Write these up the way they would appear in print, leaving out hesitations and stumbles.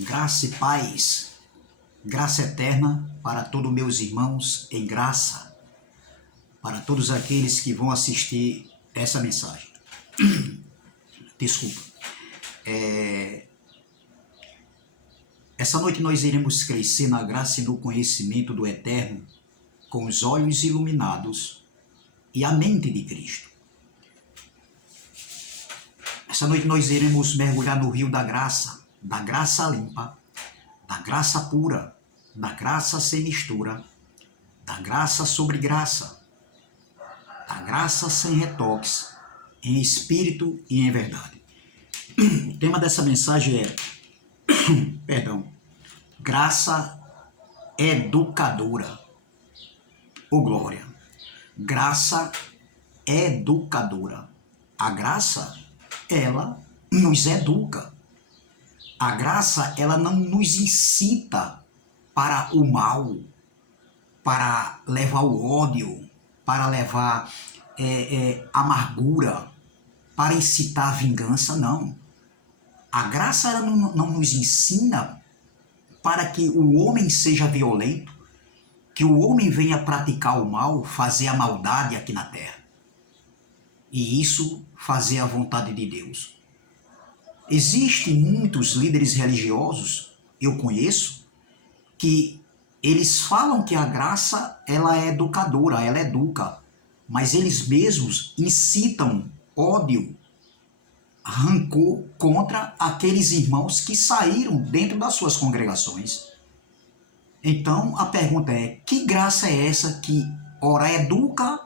Graça e paz, graça eterna para todos meus irmãos em graça, para todos aqueles que vão assistir essa mensagem. Desculpa. Essa noite nós iremos crescer na graça e no conhecimento do Eterno, com os olhos iluminados e a mente de Cristo. Essa noite nós iremos mergulhar no rio da graça limpa, da graça pura, da graça sem mistura, da graça sobre graça, da graça sem retoques, em espírito e em verdade. O tema dessa mensagem é, graça educadora. Ô glória! Graça educadora. A graça, ela nos educa. A graça, ela não nos incita para o mal, para levar o ódio, para levar amargura, para incitar a vingança, não. A graça, ela não nos ensina para que o homem seja violento, que o homem venha praticar o mal, fazer a maldade aqui na terra. E isso fazer a vontade de Deus. Existem muitos líderes religiosos, eu conheço, que eles falam que a graça ela é educadora, ela educa, mas eles mesmos incitam ódio, rancor contra aqueles irmãos que saíram dentro das suas congregações. Então a pergunta é, que graça é essa que ora educa,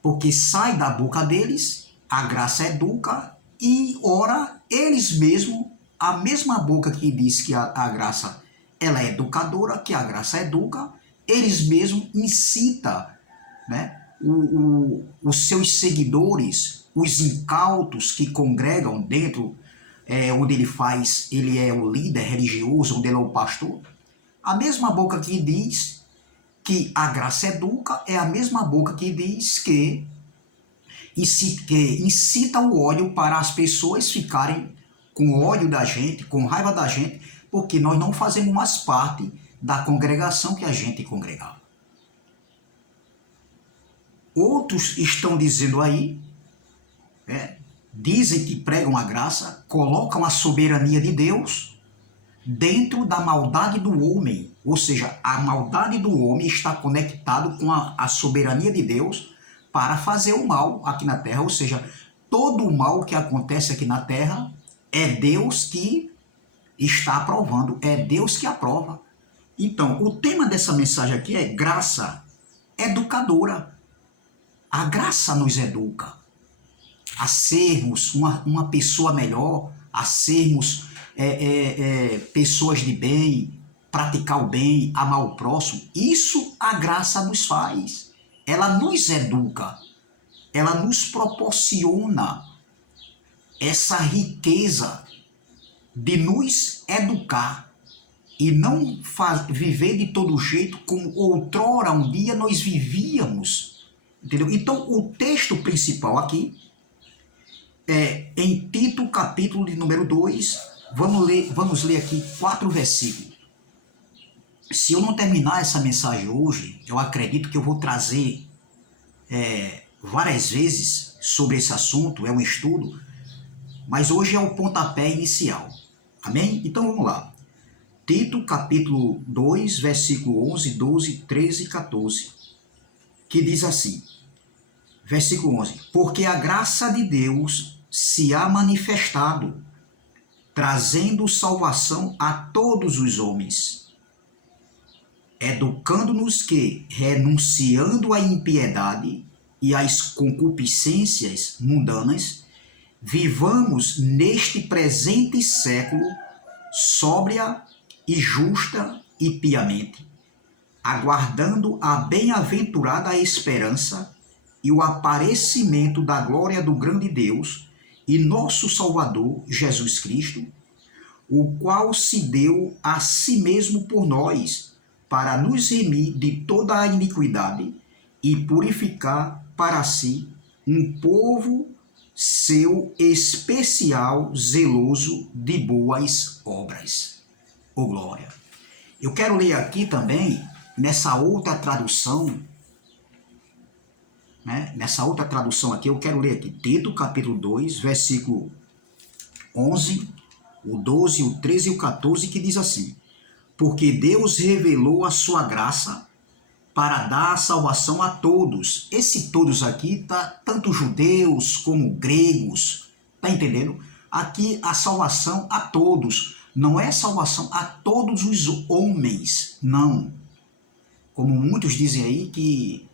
porque sai da boca deles, a graça educa, e ora eles mesmos, a mesma boca que diz que a graça ela é educadora, que a graça educa, eles mesmos incitam, né, os seus seguidores, os incautos que congregam dentro, onde ele é o líder religioso, onde ele é o pastor. A mesma boca que diz que a graça educa é a mesma boca que diz que incita o ódio para as pessoas ficarem com ódio da gente, com raiva da gente, porque nós não fazemos mais parte da congregação que a gente congregava. Outros estão dizendo aí, dizem que pregam a graça, colocam a soberania de Deus dentro da maldade do homem, ou seja, a maldade do homem está conectado com a soberania de Deus para fazer o mal aqui na terra, ou seja, todo o mal que acontece aqui na terra é Deus que está aprovando, é Deus que aprova. Então, o tema dessa mensagem aqui é graça educadora. A graça nos educa a sermos uma pessoa melhor, a sermos pessoas de bem, praticar o bem, amar o próximo. Isso a graça nos faz. Ela nos educa, ela nos proporciona essa riqueza de nos educar e não viver de todo jeito como outrora, um dia nós vivíamos, entendeu? Então o texto principal aqui é em Tito, capítulo de número 2, vamos ler aqui 4 versículos. Se eu não terminar essa mensagem hoje, eu acredito que eu vou trazer várias vezes sobre esse assunto, é um estudo, mas hoje é o pontapé inicial. Amém? Então vamos lá. Tito, capítulo 2, versículo 11, 12, 13 e 14, que diz assim, versículo 11, porque a graça de Deus se há manifestado, trazendo salvação a todos os homens, educando-nos que, renunciando à impiedade e às concupiscências mundanas, vivamos neste presente século sóbria e justa e piamente, aguardando a bem-aventurada esperança e o aparecimento da glória do grande Deus e nosso Salvador Jesus Cristo, o qual se deu a si mesmo por nós, para nos remir de toda a iniquidade e purificar para si um povo seu especial zeloso de boas obras. Ô glória! Eu quero ler aqui também, nessa outra tradução, né? Nessa outra tradução aqui, eu quero ler aqui, Tito, capítulo 2, versículo 11, o 12, o 13 e o 14, que diz assim: porque Deus revelou a sua graça para dar a salvação a todos. Esse todos aqui tá tanto judeus como gregos, tá entendendo? Aqui a salvação a todos, não é salvação a todos os homens, não. Como muitos dizem aí que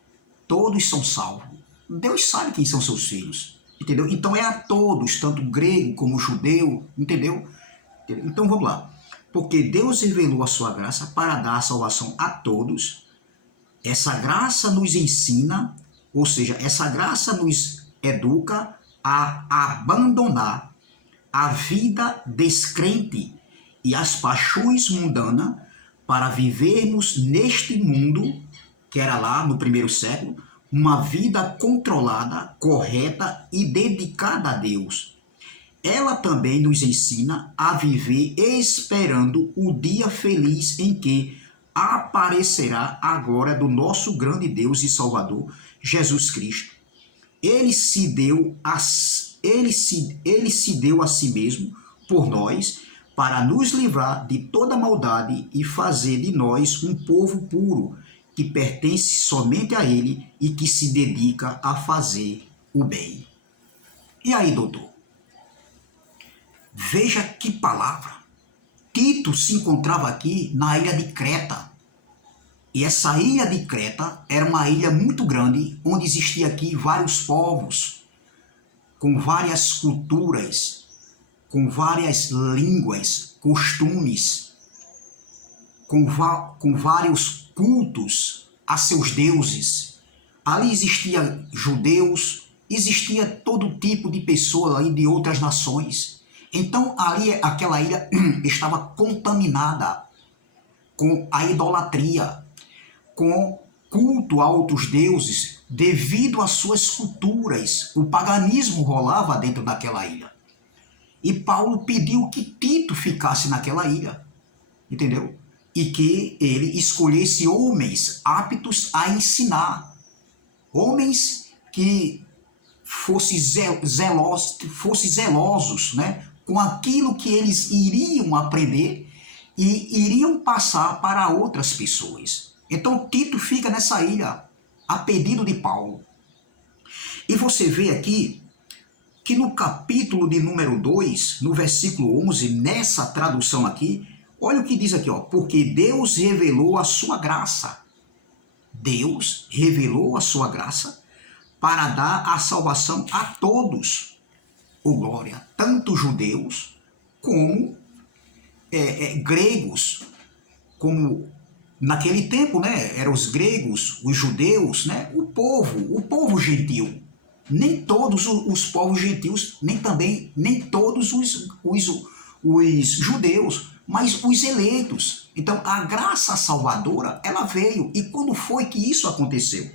todos são salvos. Deus sabe quem são seus filhos, entendeu? Então é a todos, tanto grego como judeu, entendeu? Então vamos lá. Porque Deus revelou a sua graça para dar a salvação a todos. Essa graça nos ensina, ou seja, essa graça nos educa a abandonar a vida descrente e as paixões mundanas para vivermos neste mundo, que era lá no primeiro século, uma vida controlada, correta e dedicada a Deus. Ela também nos ensina a viver esperando o dia feliz em que aparecerá a glória do nosso grande Deus e Salvador, Jesus Cristo. Ele se deu a si mesmo por nós para nos livrar de toda maldade e fazer de nós um povo puro, que pertence somente a Ele e que se dedica a fazer o bem. E aí, doutor? Veja que palavra. Tito se encontrava aqui na ilha de Creta. E essa ilha de Creta era uma ilha muito grande, onde existia aqui vários povos, com várias culturas, com várias línguas, costumes, com vários cultos a seus deuses. Ali existia judeus, existia todo tipo de pessoa ali de outras nações. Então ali aquela ilha estava contaminada com a idolatria, com culto a outros deuses, devido às suas culturas. O paganismo rolava dentro daquela ilha. E Paulo pediu que Tito ficasse naquela ilha, entendeu? E que ele escolhesse homens aptos a ensinar, homens que fossem zelosos, né, com aquilo que eles iriam aprender e iriam passar para outras pessoas. Então Tito fica nessa ilha a pedido de Paulo. E você vê aqui que no capítulo de número 2, no versículo 11, nessa tradução aqui, olha o que diz aqui, ó, porque Deus revelou a sua graça. Deus revelou a sua graça para dar a salvação a todos. Ô glória, tanto judeus como gregos, como naquele tempo, né, eram os gregos, os judeus, né, o povo gentil. Nem todos os povos gentios, nem todos os judeus, mas os eleitos. Então a graça salvadora, ela veio. E quando foi que isso aconteceu?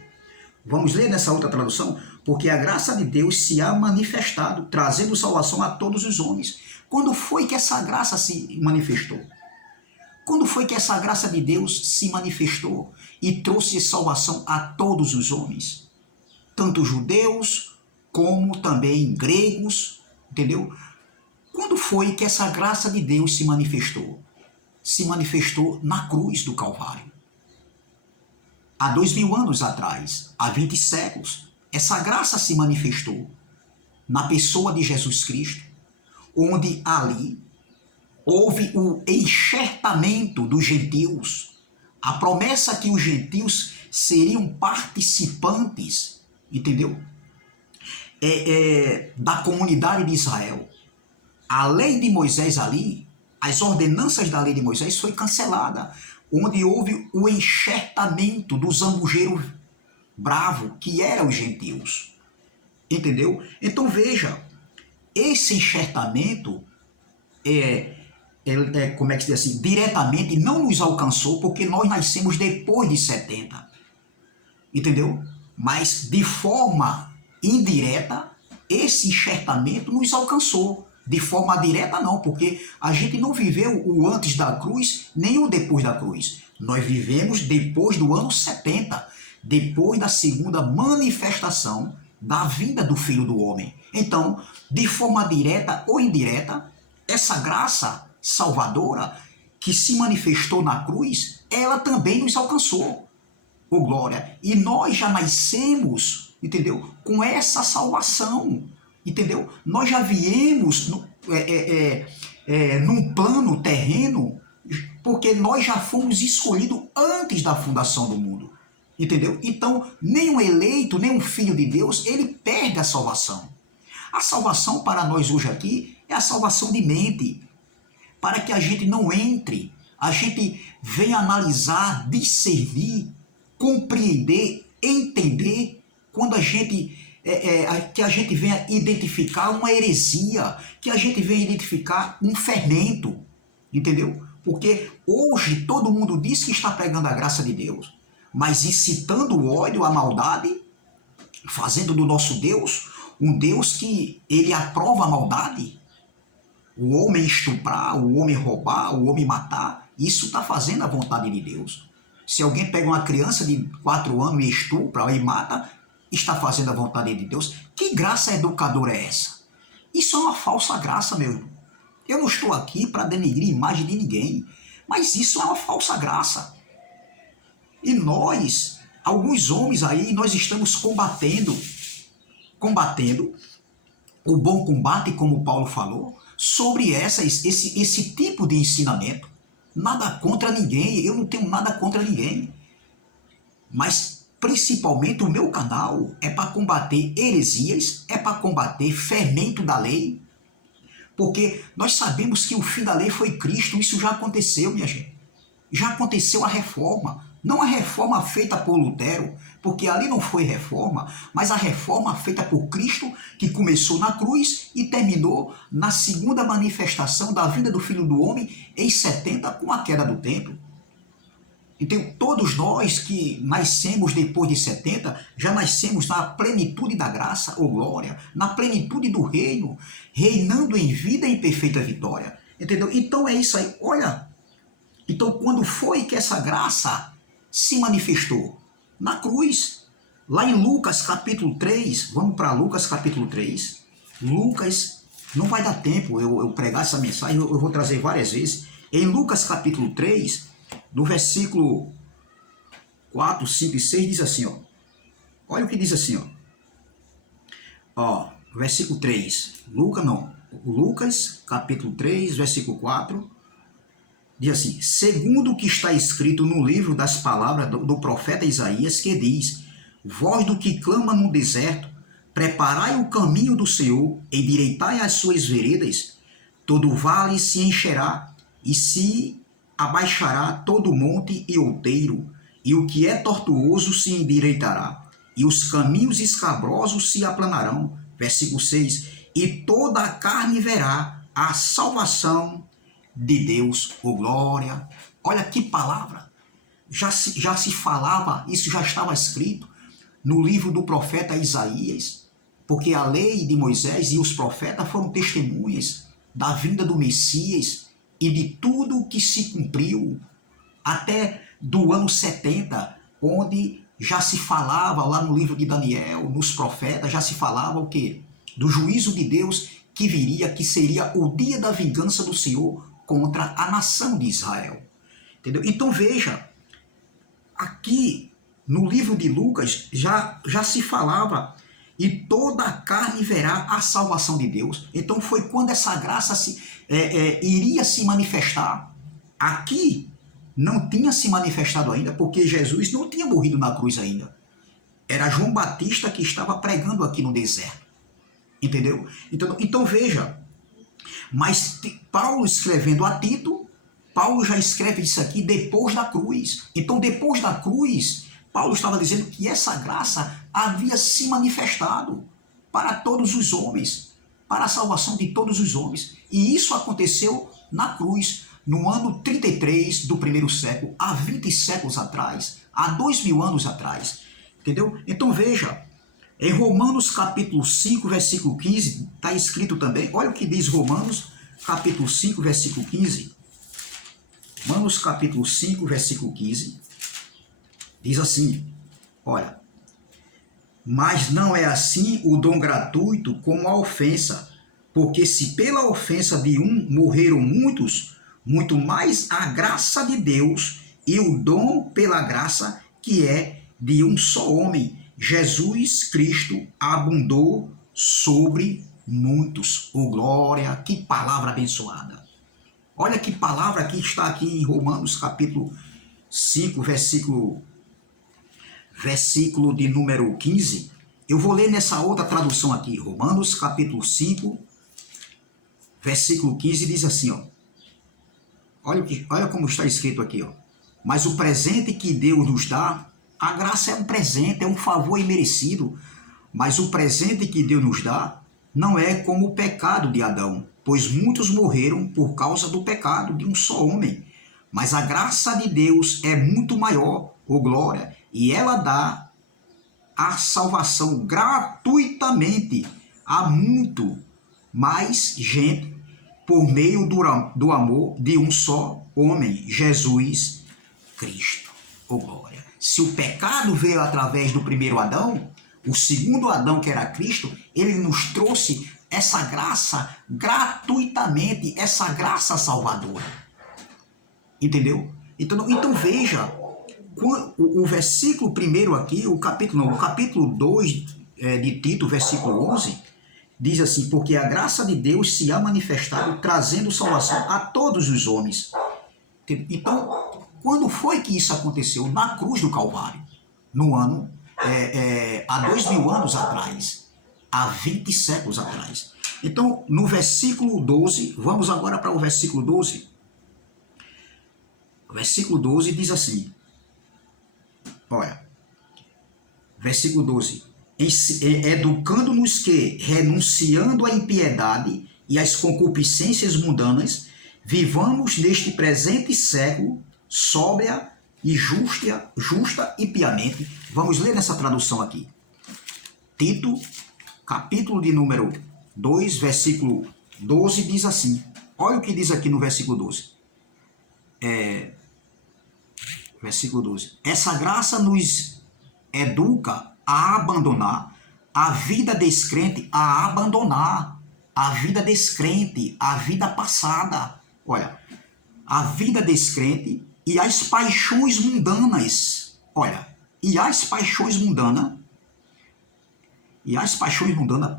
Vamos ler nessa outra tradução? Porque a graça de Deus se há manifestado, trazendo salvação a todos os homens. Quando foi que essa graça se manifestou? Quando foi que essa graça de Deus se manifestou e trouxe salvação a todos os homens? Tanto judeus como também gregos, entendeu? Quando foi que essa graça de Deus se manifestou? Se manifestou na cruz do Calvário. Há 2000 anos atrás, há 20 séculos, essa graça se manifestou na pessoa de Jesus Cristo, onde ali houve o enxertamento dos gentios, a promessa que os gentios seriam participantes, entendeu? Da comunidade de Israel. A lei de Moisés ali, as ordenanças da lei de Moisés foi cancelada, onde houve o enxertamento do zambujeiro bravo, que eram os gentios. Entendeu? Então veja, esse enxertamento como é que se diz assim, diretamente não nos alcançou, porque nós nascemos depois de 70. Entendeu? Mas de forma indireta, esse enxertamento nos alcançou. De forma direta não, porque a gente não viveu o antes da cruz, nem o depois da cruz. Nós vivemos depois do ano 70, depois da segunda manifestação da vinda do Filho do Homem. Então, de forma direta ou indireta, essa graça salvadora que se manifestou na cruz, ela também nos alcançou. Oh, glória! E nós já nascemos, entendeu? Com essa salvação, entendeu? Nós já viemos num plano terreno, porque nós já fomos escolhidos antes da fundação do mundo, entendeu? Então, nem um eleito, nem um filho de Deus, ele perde a salvação. A salvação para nós hoje aqui é a salvação de mente, para que a gente não entre, a gente venha analisar, discernir, compreender, entender, quando a gente que a gente venha identificar uma heresia, que a gente venha identificar um fermento, entendeu? Porque hoje todo mundo diz que está pregando a graça de Deus, mas incitando o ódio, a maldade, fazendo do nosso Deus um Deus que ele aprova a maldade. O homem estuprar, o homem roubar, o homem matar, isso está fazendo a vontade de Deus. Se alguém pega uma criança de 4 anos e estupra e mata, está fazendo a vontade de Deus. Que graça educadora é essa? Isso é uma falsa graça, meu irmão. Eu não estou aqui para denegrir a imagem de ninguém, mas isso é uma falsa graça. E nós, alguns homens aí, nós estamos combatendo o bom combate, como Paulo falou, sobre esse tipo de ensinamento. Nada contra ninguém, eu não tenho nada contra ninguém. Mas, principalmente, o meu canal é para combater heresias, é para combater fermento da lei, porque nós sabemos que o fim da lei foi Cristo, isso já aconteceu, minha gente. Já aconteceu a reforma, não a reforma feita por Lutero, porque ali não foi reforma, mas a reforma feita por Cristo, que começou na cruz e terminou na segunda manifestação da vinda do Filho do Homem em 70, com a queda do templo. Então, todos nós que nascemos depois de 70, já nascemos na plenitude da graça, ou glória, na plenitude do reino, reinando em vida e em perfeita vitória. Entendeu? Então é isso aí. Olha, então quando foi que essa graça se manifestou? Na cruz. Lá em Lucas capítulo 3, vamos para Lucas capítulo 3. Lucas, não vai dar tempo eu pregar essa mensagem, eu vou trazer várias vezes. Em Lucas capítulo 3, no versículo 4, 5 e 6, diz assim, ó. Olha o que diz assim, ó. Versículo 3. Lucas, capítulo 3, versículo 4. Diz assim: segundo o que está escrito no livro das palavras do profeta Isaías, que diz: voz do que clama no deserto, preparai o caminho do Senhor, endireitai as suas veredas, todo vale se encherá, e se abaixará todo monte e outeiro, e o que é tortuoso se endireitará, e os caminhos escabrosos se aplanarão. Versículo 6, e toda a carne verá a salvação de Deus, glória. Olha que palavra, já se falava, isso já estava escrito no livro do profeta Isaías, porque a lei de Moisés e os profetas foram testemunhas da vinda do Messias, e de tudo que se cumpriu até do ano 70, onde já se falava lá no livro de Daniel, nos profetas, já se falava o quê? Do juízo de Deus que viria, que seria o dia da vingança do Senhor contra a nação de Israel. Entendeu? Então veja, aqui no livro de Lucas já se falava, e toda a carne verá a salvação de Deus. Então foi quando essa graça iria se manifestar. Aqui não tinha se manifestado ainda, porque Jesus não tinha morrido na cruz ainda. Era João Batista que estava pregando aqui no deserto. Entendeu? Então veja, mas Paulo escrevendo a Tito, Paulo já escreve isso aqui depois da cruz. Então depois da cruz, Paulo estava dizendo que essa graça havia se manifestado para todos os homens, para a salvação de todos os homens. E isso aconteceu na cruz, no ano 33 do primeiro século, há 20 séculos atrás, há 2000 anos atrás. Entendeu? Então veja, Em Romanos capítulo 5, versículo 15, está escrito também, olha o que diz Romanos capítulo 5, versículo 15. Romanos capítulo 5, versículo 15, diz assim, olha, mas não é assim o dom gratuito como a ofensa, porque se pela ofensa de um morreram muitos, muito mais a graça de Deus e o dom pela graça que é de um só homem, Jesus Cristo, abundou sobre muitos. Oh glória, que palavra abençoada. Olha que palavra que está aqui em Romanos capítulo 5, versículo de número 15. Eu vou ler nessa outra tradução aqui, Romanos capítulo 5, versículo 15, diz assim, ó. Olha como está escrito aqui, ó. Mas o presente que Deus nos dá, a graça é um presente, é um favor imerecido, mas o presente que Deus nos dá não é como o pecado de Adão, pois muitos morreram por causa do pecado de um só homem. Mas a graça de Deus é muito maior, ô glória, e ela dá a salvação gratuitamente a muito mais gente por meio do amor de um só homem, Jesus Cristo. Oh glória! Se o pecado veio através do primeiro Adão, o segundo Adão, que era Cristo, ele nos trouxe essa graça gratuitamente, essa graça salvadora. Entendeu? Então veja, o versículo primeiro aqui, o capítulo 2 de Tito, versículo 11, diz assim, porque a graça de Deus se há manifestado, trazendo salvação a todos os homens. Então, quando foi que isso aconteceu? Na cruz do Calvário, no ano, há 2000 anos atrás, há 20 séculos atrás. Então, no versículo 12, vamos agora para o versículo 12. O versículo 12 diz assim, olha, versículo 12, educando-nos que, renunciando à impiedade e às concupiscências mundanas, vivamos neste presente século sóbria e justa e piamente. Vamos ler nessa tradução aqui. Tito, capítulo de número 2, versículo 12, diz assim. Olha o que diz aqui no versículo 12. Versículo 12. Essa graça nos educa a abandonar a vida descrente, a abandonar a vida descrente, a vida passada. Olha, a vida descrente e as paixões mundanas. Olha, e as paixões mundanas,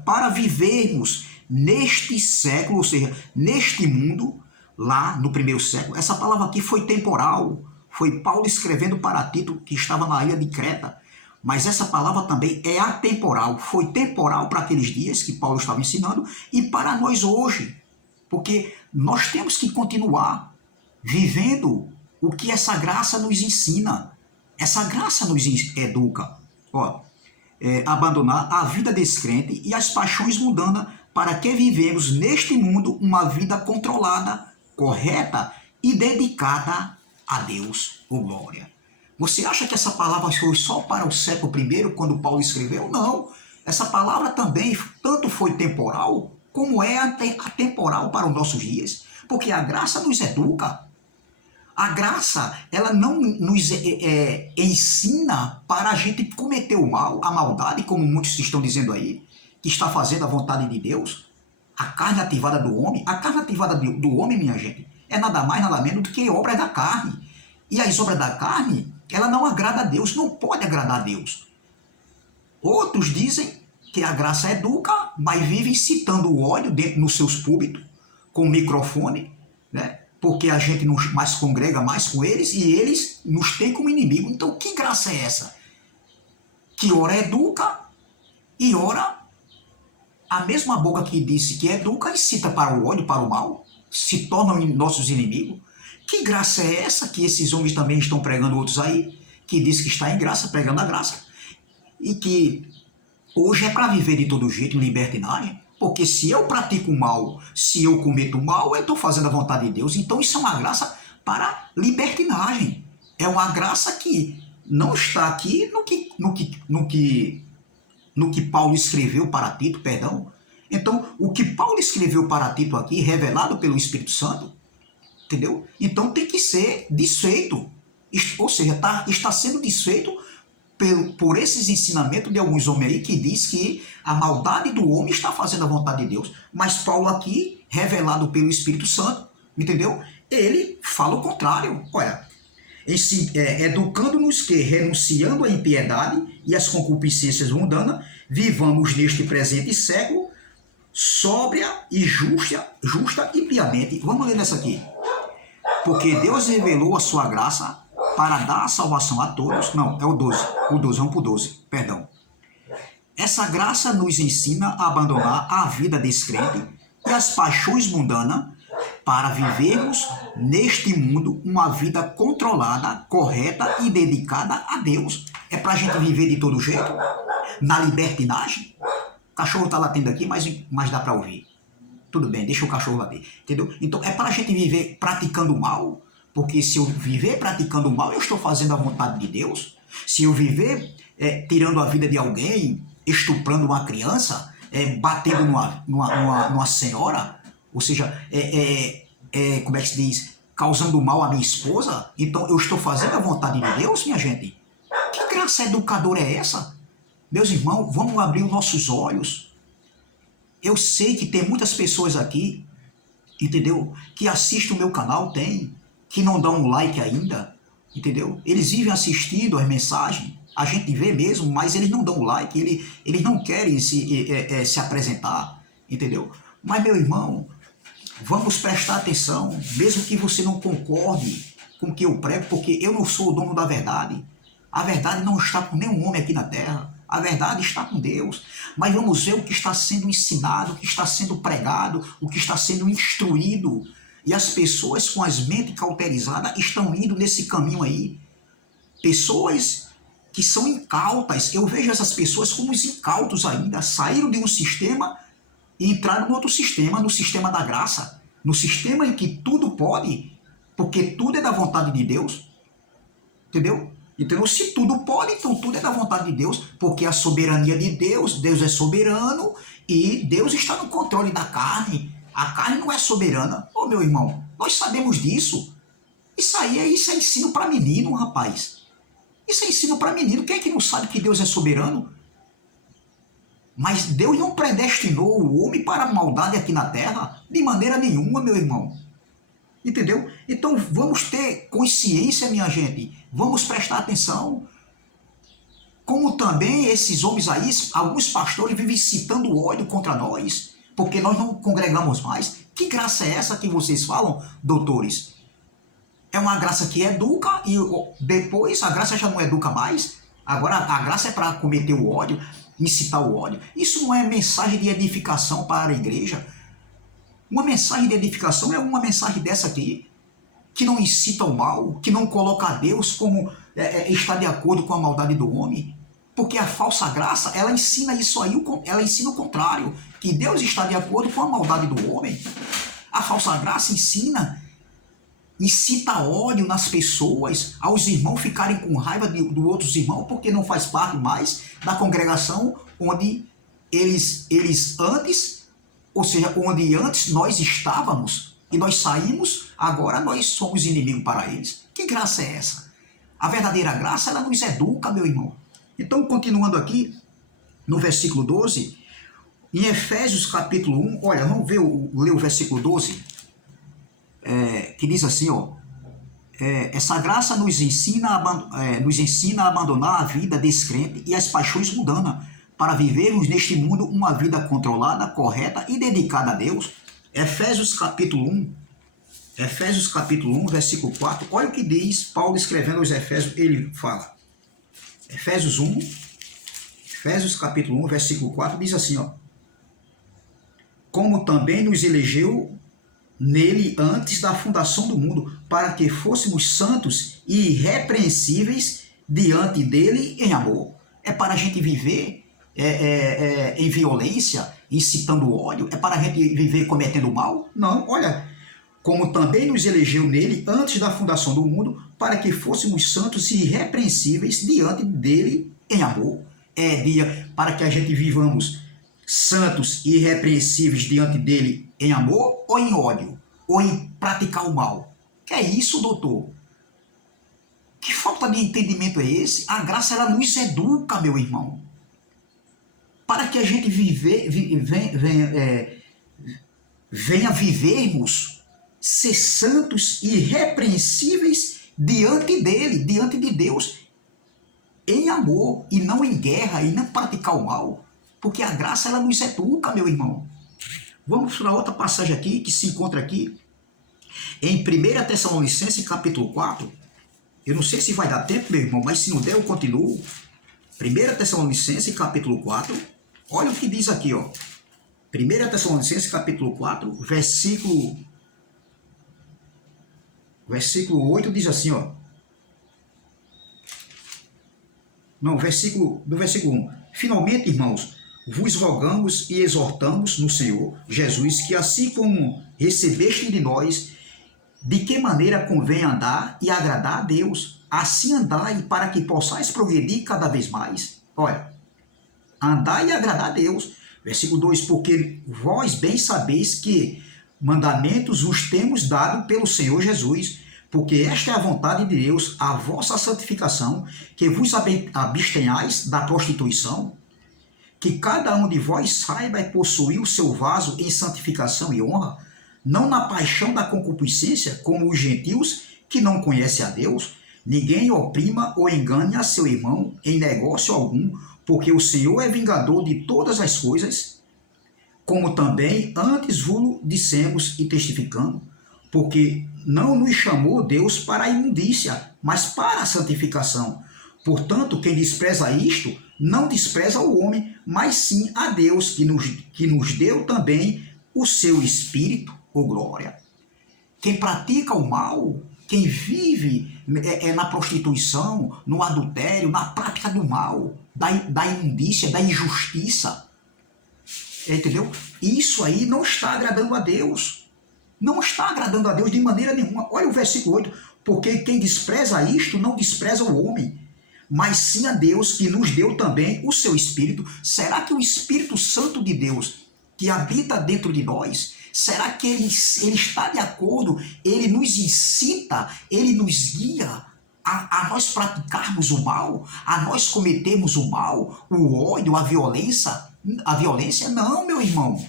para vivermos neste século, ou seja, neste mundo, lá no primeiro século. Essa palavra aqui foi temporal, foi Paulo escrevendo para Tito, que estava na ilha de Creta, mas essa palavra também é atemporal, foi temporal para aqueles dias que Paulo estava ensinando e para nós hoje, porque nós temos que continuar vivendo o que essa graça nos ensina, essa graça nos educa. Ó, abandonar a vida descrente e as paixões mundanas para que vivemos neste mundo uma vida controlada, correta e dedicada a Deus, oh glória. Você acha que essa palavra foi só para o século I, quando Paulo escreveu? Não. Essa palavra também tanto foi temporal, como é atemporal para os nossos dias, porque a graça nos educa. A graça, ela não nos ensina para a gente cometer o mal, a maldade, como muitos estão dizendo aí, que está fazendo a vontade de Deus, a carne ativada do homem. A carne ativada do homem, minha gente, é nada mais, nada menos do que obras da carne. E as obras da carne, ela não agrada a Deus, não pode agradar a Deus. Outros dizem que a graça educa, mas vivem citando o ódio dentro nos seus púlpitos, com microfone, né? Porque a gente não mais congrega mais com eles e eles nos têm como inimigo. Então, que graça é essa? Que ora educa e ora a mesma boca que disse que educa e cita para o ódio, para o mal, se tornam nossos inimigos. Que graça é essa que esses homens também estão pregando outros aí, que diz que está em graça, pregando a graça, e que hoje é para viver de todo jeito em libertinagem? Porque se eu pratico o mal, se eu cometo o mal, eu estou fazendo a vontade de Deus. Então isso é uma graça para libertinagem. É uma graça que não está aqui no que Paulo escreveu para Tito, perdão. Então, o que Paulo escreveu para Tito aqui, revelado pelo Espírito Santo, entendeu? Então tem que ser desfeito. Ou seja, está sendo desfeito por esses ensinamentos de alguns homens aí que diz que a maldade do homem está fazendo a vontade de Deus. Mas Paulo aqui, revelado pelo Espírito Santo, entendeu? Ele fala o contrário. Olha, educando-nos que, renunciando à impiedade e às concupiscências mundanas, vivamos neste presente século sóbria e justa e piamente. Vamos ler nessa aqui. Porque Deus revelou a sua graça para dar a salvação a todos. Não, é o 12. O 12, vamos para o 12, perdão. Essa graça nos ensina a abandonar a vida descrente e as paixões mundanas para vivermos neste mundo uma vida controlada, correta e dedicada a Deus. É para a gente viver de todo jeito? Na libertinagem? O cachorro está latendo aqui, mas dá para ouvir. Tudo bem, deixa o cachorro latir, entendeu? Então é para a gente viver praticando o mal, porque se eu viver praticando o mal, eu estou fazendo a vontade de Deus. Se eu viver tirando a vida de alguém, estuprando uma criança, batendo numa senhora, ou seja, como é que se diz? Causando mal à minha esposa, então eu estou fazendo a vontade de Deus, minha gente? Que graça educadora é essa? Meus irmãos, vamos abrir os nossos olhos. Eu sei que tem muitas pessoas aqui, entendeu? Que assistem o meu canal, que não dão um like ainda, entendeu? Eles vivem assistindo as mensagens, a gente vê mesmo, mas eles não dão like, eles não querem se apresentar, entendeu? Mas, meu irmão, vamos prestar atenção, mesmo que você não concorde com o que eu prego, porque eu não sou o dono da verdade. A verdade não está com nenhum homem aqui na terra. A verdade está com Deus. Mas vamos ver o que está sendo ensinado, o que está sendo pregado, o que está sendo instruído. E as pessoas com as mentes cauterizadas estão indo nesse caminho aí. Pessoas que são incautas. Eu vejo essas pessoas como os incautos ainda. Saíram de um sistema e entraram no outro sistema, no sistema da graça. No sistema em que tudo pode, porque tudo é da vontade de Deus. Entendeu? Então, se tudo pode, então tudo é da vontade de Deus, porque a soberania de Deus, Deus é soberano e Deus está no controle da carne. A carne não é soberana. Ô, meu irmão, nós sabemos disso. Isso é ensino para menino, rapaz. Isso é ensino para menino. Quem é que não sabe que Deus é soberano? Mas Deus não predestinou o homem para a maldade aqui na terra, de maneira nenhuma, meu irmão. Entendeu? Então vamos ter consciência, minha gente. Vamos prestar atenção. Como também esses homens aí, alguns pastores vivem citando ódio contra nós, porque nós não congregamos mais. Que graça é essa que vocês falam, doutores? É uma graça que educa e depois a graça já não educa mais. Agora a graça é para cometer o ódio, incitar o ódio. Isso não é mensagem de edificação para a igreja. Uma mensagem de edificação é uma mensagem dessa aqui, que não incita o mal, que não coloca a Deus como está de acordo com a maldade do homem. Porque a falsa graça, ela ensina isso aí, ela ensina o contrário, que Deus está de acordo com a maldade do homem. A falsa graça incita ódio nas pessoas, aos irmãos ficarem com raiva dos outros irmãos, porque não faz parte mais da congregação onde eles antes... Ou seja, onde antes nós estávamos e nós saímos, agora nós somos inimigos para eles. Que graça é essa? A verdadeira graça, ela nos educa, meu irmão. Então, continuando aqui, no versículo 12, em Efésios capítulo 1, olha, vamos ler o versículo 12, que diz assim, ó, essa graça nos ensina a abandonar a vida descrente e as paixões mundanas, para vivermos neste mundo uma vida controlada, correta e dedicada a Deus. Efésios capítulo 1, versículo 4, olha o que diz Paulo escrevendo aos Efésios, ele fala, Efésios capítulo 1, versículo 4, diz assim, ó, como também nos elegeu nele antes da fundação do mundo, para que fôssemos santos e irrepreensíveis diante dele em amor. É para a gente viver em violência, incitando ódio? É para a gente viver cometendo mal? Não, olha, como também nos elegeu nele antes da fundação do mundo, para que fôssemos santos e irrepreensíveis diante dele em amor. para que a gente vivamos santos e irrepreensíveis diante dele em amor ou em ódio? Ou em praticar o mal? Que é isso, doutor? Que falta de entendimento é esse? A graça, ela nos educa, meu irmão, para que a gente venha vivermos, ser santos e irrepreensíveis diante dele, diante de Deus, em amor e não em guerra, e não praticar o mal, porque a graça, ela nos educa, meu irmão. Vamos para outra passagem aqui, que se encontra aqui, em 1 Tessalonicenses, capítulo 4. Eu não sei se vai dar tempo, meu irmão, mas se não der, eu continuo. 1 Tessalonicenses, capítulo 4. Olha o que diz aqui, ó. 1 Tessalonicenses, capítulo 4, versículo 8 diz assim, ó. Não, do versículo 1. Finalmente, irmãos, vos rogamos e exortamos no Senhor Jesus que assim como recebeste de nós, de que maneira convém andar e agradar a Deus, assim andai para que possais progredir cada vez mais. Olha, andar e agradar a Deus. Versículo 2, porque vós bem sabeis que mandamentos os temos dado pelo Senhor Jesus, porque esta é a vontade de Deus, a vossa santificação, que vos abstenhais da prostituição, que cada um de vós saiba possuir o seu vaso em santificação e honra, não na paixão da concupiscência, como os gentios que não conhecem a Deus. Ninguém oprima ou engane a seu irmão em negócio algum, porque o Senhor é vingador de todas as coisas, como também antes vos dissemos e testificamos, porque não nos chamou Deus para a imundícia, mas para a santificação. Portanto, quem despreza isto, não despreza o homem, mas sim a Deus, que nos deu também o seu Espírito, ou glória. Quem pratica o mal, quem vive na prostituição, no adultério, na prática do mal, da imundícia, da injustiça, entendeu? Isso aí não está agradando a Deus. Não está agradando a Deus de maneira nenhuma. Olha o versículo 8. Porque quem despreza isto não despreza o homem, mas sim a Deus, que nos deu também o seu Espírito. Será que o Espírito Santo de Deus, que habita dentro de nós, será que ele está de acordo? Ele nos incita, ele nos guia a nós praticarmos o mal, a nós cometermos o mal, o ódio, a violência? A violência? Não, meu irmão.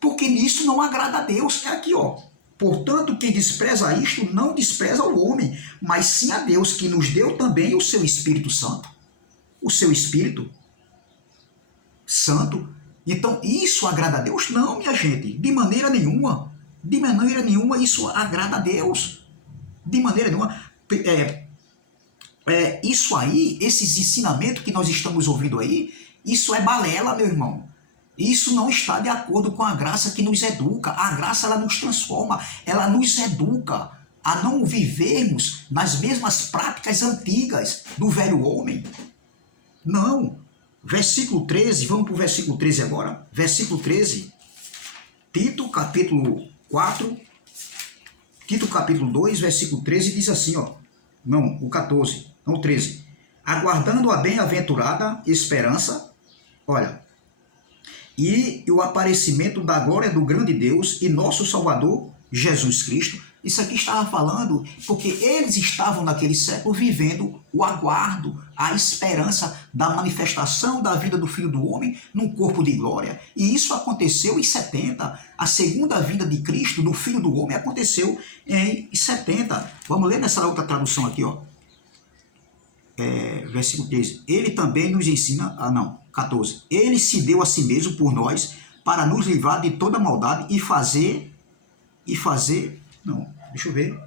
Porque nisso não agrada a Deus. É aqui, ó. Portanto, quem despreza isto não despreza o homem, mas sim a Deus, que nos deu também o seu Espírito Santo. O seu Espírito Santo. Então, isso agrada a Deus? Não, minha gente, de maneira nenhuma. De maneira nenhuma isso agrada a Deus. De maneira nenhuma. Isso aí, esses ensinamentos que nós estamos ouvindo aí, isso é balela, meu irmão. Isso não está de acordo com a graça que nos educa. A graça, ela nos transforma, ela nos educa a não vivermos nas mesmas práticas antigas do velho homem. Não. Versículo 13, vamos para o versículo 13 agora. Versículo 13, Tito, capítulo 4, Tito, capítulo 2, versículo 13, diz assim, ó. Não, o 14, não o 13. Aguardando a bem-aventurada esperança, olha, e o aparecimento da glória do grande Deus e nosso Salvador, Jesus Cristo. Isso aqui estava falando porque eles estavam naquele século vivendo o aguardo, a esperança da manifestação da vida do Filho do Homem num corpo de glória. E isso aconteceu em 70. A segunda vinda de Cristo, do Filho do Homem, aconteceu em 70. Vamos ler nessa outra tradução aqui, ó. Versículo 13. Ele também nos ensina... 14. Ele se deu a si mesmo por nós para nos livrar de toda maldade e fazer... Não, deixa eu ver.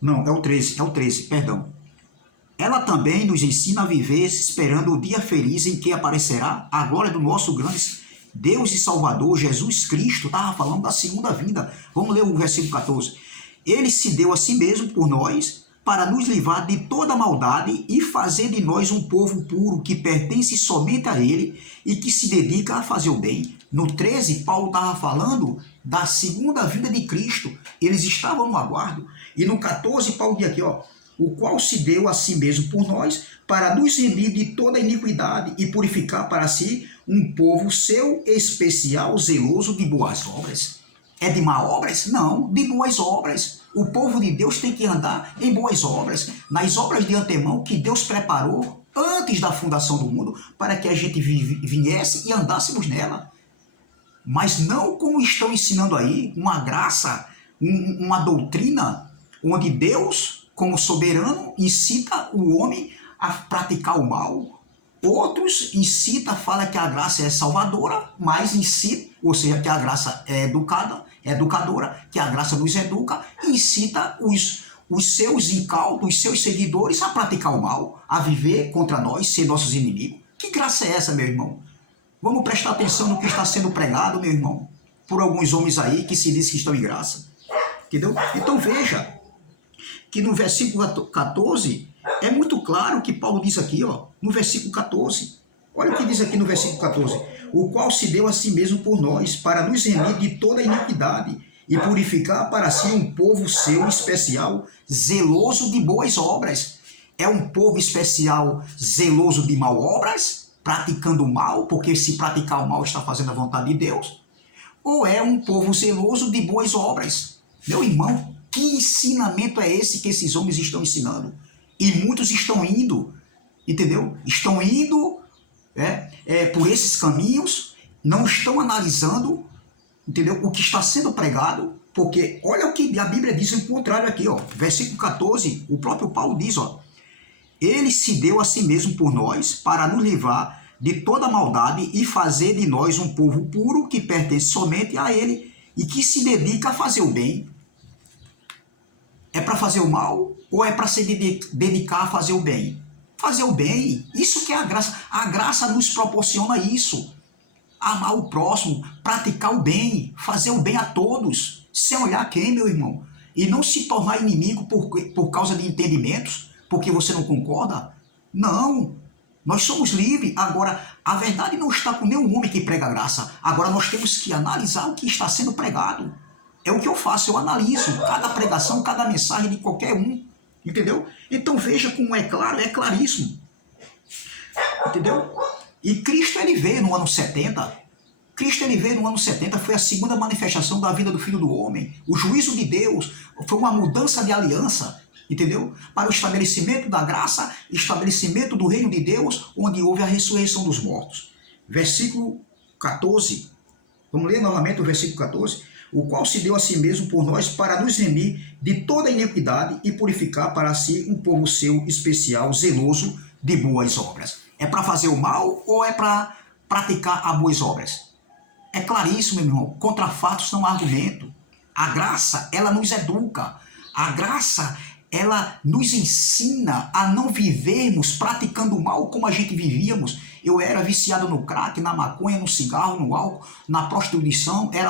Não, é o 13, perdão. Ela também nos ensina a viver esperando o dia feliz em que aparecerá a glória do nosso grande Deus e Salvador, Jesus Cristo. Estava falando da segunda vinda. Vamos ler o versículo 14. Ele se deu a si mesmo por nós para nos livrar de toda maldade e fazer de nós um povo puro que pertence somente a Ele e que se dedica a fazer o bem. No 13, Paulo estava falando da segunda vinda de Cristo. Eles estavam no aguardo. E no 14, Paulo diz aqui, ó, o qual se deu a si mesmo por nós, para nos remir de toda iniquidade e purificar para si um povo seu especial, zeloso de boas obras. É de má obras? Não, de boas obras. O povo de Deus tem que andar em boas obras, nas obras de antemão que Deus preparou antes da fundação do mundo, para que a gente viesse e andássemos nela. Mas não como estão ensinando aí, uma graça, uma doutrina, onde Deus, como soberano, incita o homem a praticar o mal. Outros incita, fala que a graça é salvadora, mas incita, ou seja, que a graça é educadora, que a graça nos educa, e incita os seus incautos, os seus seguidores a praticar o mal, a viver contra nós, ser nossos inimigos. Que graça é essa, meu irmão? Vamos prestar atenção no que está sendo pregado, meu irmão, por alguns homens aí que se diz que estão em graça. Entendeu? Então veja que no versículo 14 é muito claro o que Paulo diz aqui, ó, no versículo 14. Olha o que diz aqui no versículo 14. O qual se deu a si mesmo por nós, para nos remir de toda iniquidade e purificar para si um povo seu especial, zeloso de boas obras. É um povo especial, zeloso de mal obras, praticando o mal, porque se praticar o mal está fazendo a vontade de Deus? Ou é um povo zeloso de boas obras? Meu irmão, que ensinamento é esse que esses homens estão ensinando? E muitos estão indo, entendeu? Estão indo por esses caminhos, não estão analisando, entendeu? O que está sendo pregado, porque olha o que a Bíblia diz o contrário aqui, ó. Versículo 14, o próprio Paulo diz, ó. Ele se deu a si mesmo por nós, para nos livrar de toda maldade e fazer de nós um povo puro que pertence somente a ele e que se dedica a fazer o bem. É para fazer o mal ou é para se dedicar a fazer o bem? Fazer o bem, isso que é a graça. A graça nos proporciona isso. Amar o próximo, praticar o bem, fazer o bem a todos, sem olhar quem, meu irmão? E não se tornar inimigo por causa de entendimentos, porque você não concorda? Não, nós somos livres. Agora, a verdade não está com nenhum homem que prega a graça. Agora nós temos que analisar o que está sendo pregado. É o que eu faço, eu analiso cada pregação, cada mensagem de qualquer um, entendeu? Então veja como é claro, é claríssimo, entendeu? E Cristo, ele veio no ano 70, Cristo, ele veio no ano 70, foi a segunda manifestação da vida do Filho do Homem, o juízo de Deus, foi uma mudança de aliança, entendeu? Para o estabelecimento da graça, estabelecimento do reino de Deus, onde houve a ressurreição dos mortos. Versículo 14, vamos ler novamente o versículo 14. O qual se deu a si mesmo por nós para nos remir de toda iniquidade e purificar para si um povo seu especial, zeloso de boas obras. É para fazer o mal ou é para praticar as boas obras? É claríssimo, meu irmão, contra fatos não há argumento. A graça, ela nos educa. A graça, ela nos ensina a não vivermos praticando o mal como a gente vivíamos. Eu era viciado no crack, na maconha, no cigarro, no álcool, na prostituição, era